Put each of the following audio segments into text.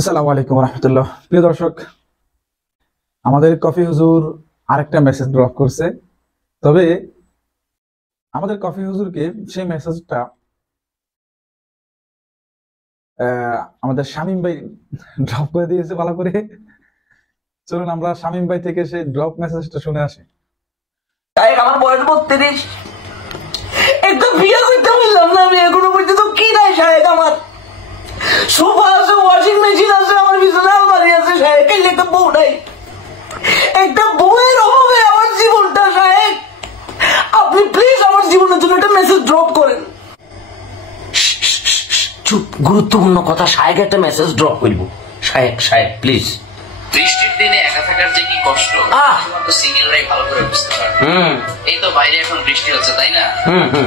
আসসালামু আলাইকুম রহমতুল্লাহ। প্রিয় দর্শক, আমাদের কফি হুজুর আরেকটা মেসেজ ড্রপ করছে। তবে আমাদের কফি হুজুরকে সেই মেসেজটা আমাদের শামীম ভাই ড্রপ করে দিয়েছে ভালো করে। চলুন আমরা শামীম ভাই থেকে সেই ড্রপ মেসেজটা শুনে আসি। আমার বয়স 32, একটা বিয়ে করতে বললাম না আমি এখনো পর্যন্ত কি নাই সাহেব। আমার সোফা আছে, ওয়াশিং মেশিন আছে, আমার বিছানা আলমারি আছে সাহেব, কিন্তু একটা বউ নাই। একটা বউয়ের অভাবে আমার জীবনটা সাহেব। আপনি প্লিজ আমার জীবনের জন্য একটা মেসেজ ড্রপ করেন। চুপ, গুরুত্বপূর্ণ কথা। সাহেব একটা মেসেজ ড্রপ করবো। সাহেব প্লিজ। বৃষ্টির দিনে একা থাকার যে কি কষ্ট সিঙ্গেলরাই ভালো করে বুঝতে পারে। এই তো বাইরে এখন বৃষ্টি হচ্ছে, তাই না?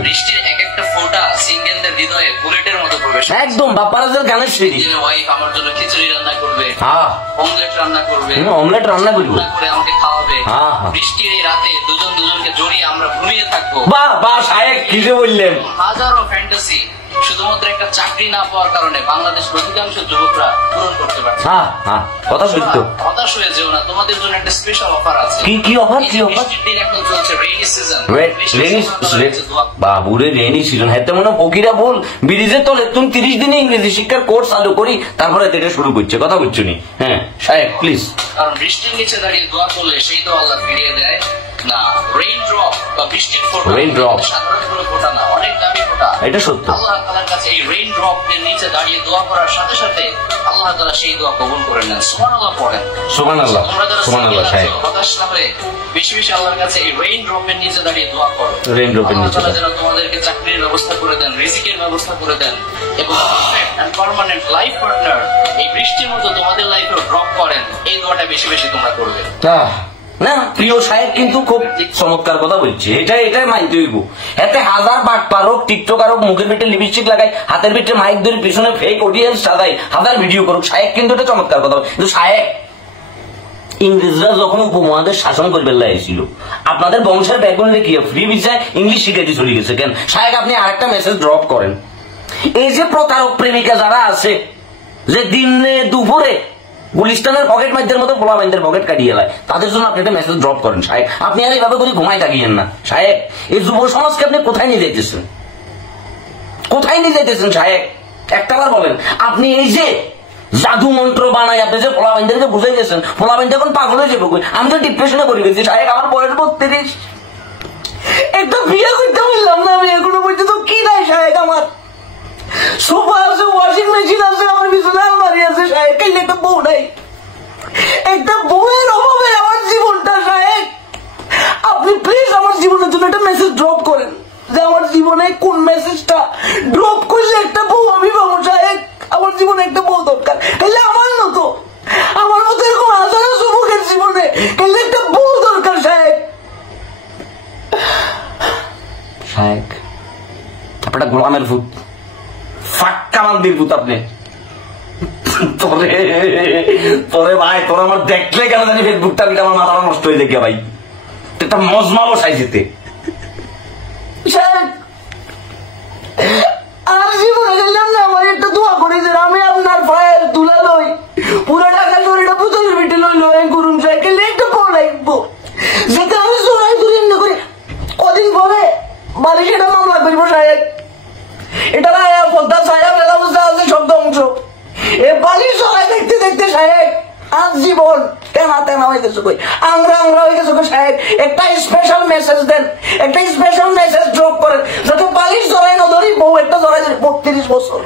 বৃষ্টির এক একটা ফোঁটা সিঙ্গেলদের হৃদয়ে বুলেটের মতো প্রবেশ। একদম বাপ্পারাজের গানের সিঁড়ি। ওয়াইফ আমার জন্য খিচুড়ি রান্না করবে, অমলেট রান্না করবে, অমলেট রান্না করবো করে আমাকে খাওয়াবে। বৃষ্টির এই রাতে দুজন দুজনকে জড়িয়ে আমরা ঘুমিয়ে থাকবো। বাহ সাহেব কি যে বললেন। হাজারো ফ্যান্টাসি শুধুমাত্র একটা চাকরি না পাওয়ার কারণে বাংলাদেশের অধিকাংশ যুবকরা পূরণ করতে পারছে। কথা সত্য। হতাশ হয়ে যেও না, তোমাদের জন্য একটা স্পেশাল অফার আছে। কি অফার? বৃষ্টির দিন এখন চলছে রেইনি সিজন। বাবুরে রেইনি সিজন হাতে মনে ফকিরা বল ব্রিজের তলে তুমি 30 দিনে ইংরেজি শিক্ষার কোর্স চালু করি, তারপরে এটা শুরু করছে। কথা বলছো নি? হ্যাঁ সাহেব প্লিজ। কারণ বৃষ্টির নিচে দাঁড়িয়ে দোয়া করলে সেই তো আল্লাহ ফিরিয়ে দেয় না। রেইন ড্রপ বা বৃষ্টির ফোঁটা, রেইন ড্রপ সাধারণ কোনো ফোঁটা না, অনেক দামি ফোঁটা। এটা সত্য। আল্লাহ তাআলার কাছে এই রেইন ড্রপ এর নিচে দাঁড়িয়ে দোয়া করার সাথে সাথে আল্লাহ তাআলা সেই দোয়া কবুল করে নেন। সুবহানাল্লাহ পড়েন। সুবহানাল্লাহ সাহেব। হতাশ না হয়ে বেশি বেশি আল্লাহর কাছে এই রেইন ড্রপ এর নিচে দাঁড়িয়ে দোয়া করো। রেইন ড্রপ এর নিচে যেন তোমাদেরকে চাকরির ব্যবস্থা করে দেন, রিজিকের ব্যবস্থা করে দেন এবং পার্মানেন্ট লাইফ পার্টনার এই বৃষ্টির মতো তোমাদের লাইফে ড্রপ করেন। এই দোয়াটা বেশি বেশি তোমরা করবে। না প্রিয় সাহেব কিন্তু খুব চমৎকার কথা বলছে। এটাই মানতে হইব। এতে হাজার বাটপার হোক, টিকটকার হোক, মুখের ভিতরে লিপস্টিক লাগাই, হাতের ভিতরে মাইক ধরে পিছনে ফেক অডিয়েন্স সাজাই, হাজার ভিডিও করুক, সাহেব কিন্তু এটা চমৎকার কথা। কিন্তু সাহেব, ইংরেজরা যখন উপমহাদেশ শাসন করবে লাইছিল, আপনাদের বংশের ব্যাকগ্রাউন্ডে কি ফ্রি ভিসায় ইংলিশ শিখাইতে চলে গেছে কেন? সাহেব আপনি আরেকটা মেসেজ ড্রপ করেন। এই যে প্রতারক প্রেমিকা যারা আছে, যে দিনে দুপুরে গুলিস্তানের পকেট মাইদের মতো পোলা মাইদের পকেট কাটিয়ে এলায়, তাদের জন্য আপনি একটা মেসেজ ড্রপ করেন সাহেব। আপনি আর এইভাবে করে ঘুমাই থাকিয়েন না সাহেব। এই যুব সমাজকে আপনি কোথায় নিয়ে যাইতেছেন? কোথায় নিয়ে যাইতেছেন সাহেব? একটাবার বলেন। আপনি এই যে জাদু মন্ত্র বানাই আপনি যে পোলা মাইদেরকে বুঝাই দিয়েছেন, পোলা মাইদের এখন পাগল হয়ে যাবো। আমি তো ডিপ্রেশনে পড়ে গেছি সাহেব। আমার বয়স 32, একটা বিয়ে করতে বললাম না আমি এখনো পর্যন্ত কি নাই সাহেব। আমার সোফা আছে, ওয়াশিং মেশিন আছে, আমার বিছানা আলমারি আছে সাহেব, কিন্তু একটা বউ নাই। একটা বউয়ের অভাবে আমার জীবনটা সাহেব। আপনি প্লিজ আমার জীবনের জন্য একটা মেসেজ ড্রপ করেন যে আমার জীবনে কোন মেসেজটা ড্রপ করলে একটা বউ আমি পাবো সাহেব। আমার জীবনে একটা বউ দরকার। তাহলে আমার মতো এরকম হাজারো যুবকের জীবনে তাহলে একটা বউ দরকার সাহেব। সাহেব আপনার গোলামের ভূত, ফাক্কা মান্দির ভূত আপনি। তোরে ভাই, তোর আমার দেখলে কেন জানি ফেসবুকটা আমার মাথা নষ্ট হয়ে যায় ভাই। একটা মজমা বসাই যেতে আর জীবনে গেলাম না। আমার একটা দোয়া করে যে আমি আপনার ভাইয়ের তুলা লই, পুরো টাকা লরিটা পুতুলের পিঠে লই লই করুন সাইকেল একটু বড় লাগবো, যেটা আমি জোড়াই ধরে এমনি করে কদিন পরে বাড়ি সেটা মামলা করবো সাহেব। এটা পদ্মা সাহেব ব্যবস্থা আছে শব্দ অংশ। এ বালি সবাই দেখতে দেখতে সাহেব আজ জীবন তেনা হয়ে গেছে, আংরা হয়ে গেছে সাহেব। একটা স্পেশাল মেসেজ দেন, একটা স্পেশাল মেসেজ ড্রপ করেন যাতে বালিশ জড়াই না ধরি, বউ একটা জড়াই ধরি। 32 বছর,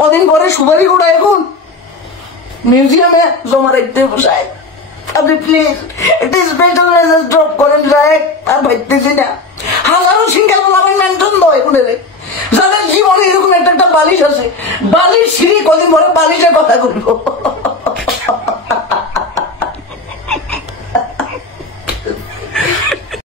কদিন পরে সুপারি গোটা এখন মিউজিয়ামে জমা রাখতে হবে সাহেব। আপনি প্লিজ একটা স্পেশাল মেসেজ ড্রপ করেন সাহেব। আর ভাবতেছি না হাজারো সিঙ্গেল বলাবেন মেনশন নয় শুনেলে যাদের জীবনে এরকম একটা বালিশ আছে, বালিশ সিঁড়ি কদিন পরে বালিশের কথা করবো।